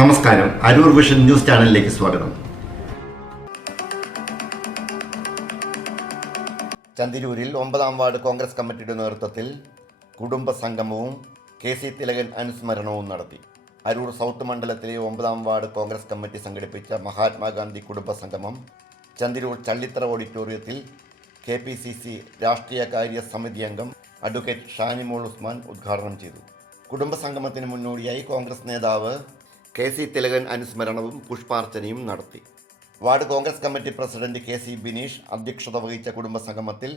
നമസ്കാരം. Aroor vision news ചാനലിലേക്ക് സ്വാഗതം. ചന്തിരൂരിൽ 9-ാം വാർഡ് കോൺഗ്രസ് കമ്മിറ്റിയുടെ നേതൃത്വത്തിൽ കുടുംബ സംഗമവും കെ.സി. തിലകൻ അനുസ്മരണവും നടത്തി. അരൂർ സൗത്ത് മണ്ഡലത്തിലെ 9-ാം വാർഡ് കോൺഗ്രസ് കമ്മിറ്റി സംഘടിപ്പിച്ച മഹാത്മാഗാന്ധി കുടുംബ സംഗമം ചന്തിരൂർ ചള്ളിത്തറ ഓഡിറ്റോറിയത്തിൽ KPCC രാഷ്ട്രീയകാര്യ സമിതി അംഗം അഡ്വക്കേറ്റ് ഷാനിമോൾ ഉസ്മാൻ ഉദ്ഘാടനം ചെയ്തു. കുടുംബസംഗമത്തിന് മുന്നോടിയായി കോൺഗ്രസ് നേതാവ് കെ.സി. തിലകൻ അനുസ്മരണവും പുഷ്പാർച്ചനയും നടത്തി. Ward Congress committee president KC Bineesh അധ്യക്ഷത വഹിച്ച കുടുംബസംഗമത്തിൽ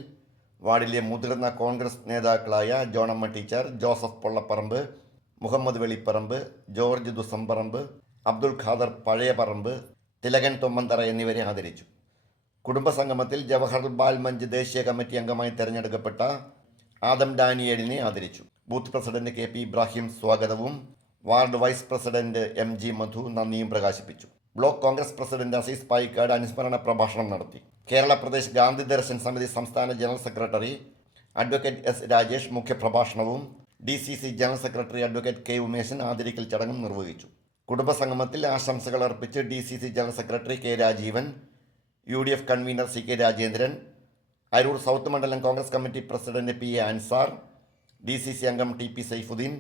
വാർഡിലെ മുതിർന്ന കോൺഗ്രസ് നേതാക്കളായ ജോണമ്മ ടീച്ചർ, ജോസഫ് പൊള്ളപ്പറമ്പ്, മുഹമ്മദ് വെളിപ്പറമ്പ്, ജോർജ് ദുസംപറമ്പ്, അബ്ദുൽ ഖാദർ പഴയപറമ്പ്, തിലകൻ തൊമ്മന്തറ എന്നിവരെ ആദരിച്ചു. കുടുംബസംഗമത്തിൽ ജവഹർലാൽ മഞ്ച് ദേശീയ കമ്മിറ്റി അംഗമായി തെരഞ്ഞെടുക്കപ്പെട്ട ആദം ഡാനിയേലിനെ ആദരിച്ചു. ബൂത്ത് പ്രസിഡന്റ് KP ഇബ്രാഹിം സ്വാഗതവും ward vice president MG Madhu നന്ദിയും പ്രകാശിപ്പിച്ചു. ബ്ലോക്ക് കോൺഗ്രസ് പ്രസിഡന്റ് അസീസ് പായിക്കാട് അനുസ്മരണ പ്രഭാഷണം നടത്തി. കേരള പ്രദേശ് ഗാന്ധി ദർശൻ സമിതി സംസ്ഥാന general secretary advocate S Rajesh മുഖ്യപ്രഭാഷണവും DCC general secretary advocate K Umesan ആദരിക്കൽ ചടങ്ങും നിർവഹിച്ചു. കുടുംബസംഗമത്തിൽ ആശംസകൾ അർപ്പിച്ച് DCC general secretary K Rajeevan, UDF convener CK Rajendran, Aroor south മണ്ഡലം Congress committee president PA Ansar, DCC അംഗം TP സൈഫുദ്ദീൻ,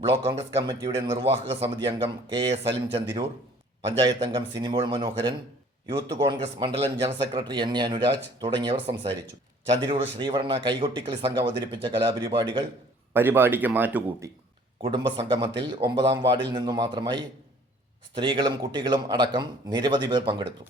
ബ്ലോക്ക് കോൺഗ്രസ് കമ്മിറ്റിയുടെ നിർവാഹക സമിതി അംഗം KA സലിം ചന്തിരൂർ, പഞ്ചായത്ത് അംഗം സിനിമോൾ മനോഹരൻ, യൂത്ത് കോൺഗ്രസ് മണ്ഡലം ജനറൽ സെക്രട്ടറി NA അനുരാജ് തുടങ്ങിയവർ സംസാരിച്ചു. ചന്തിരൂർ ശ്രീവർണ്ണ കൈകൊട്ടിക്കളി സംഘം അവതരിപ്പിച്ച കലാപരിപാടികൾ പരിപാടിക്ക് മാറ്റുകൂട്ടി. കുടുംബസംഗമത്തിൽ 9-ാം വാർഡിൽ നിന്നു മാത്രമായി സ്ത്രീകളും കുട്ടികളും അടക്കം നിരവധി പേർ പങ്കെടുത്തു.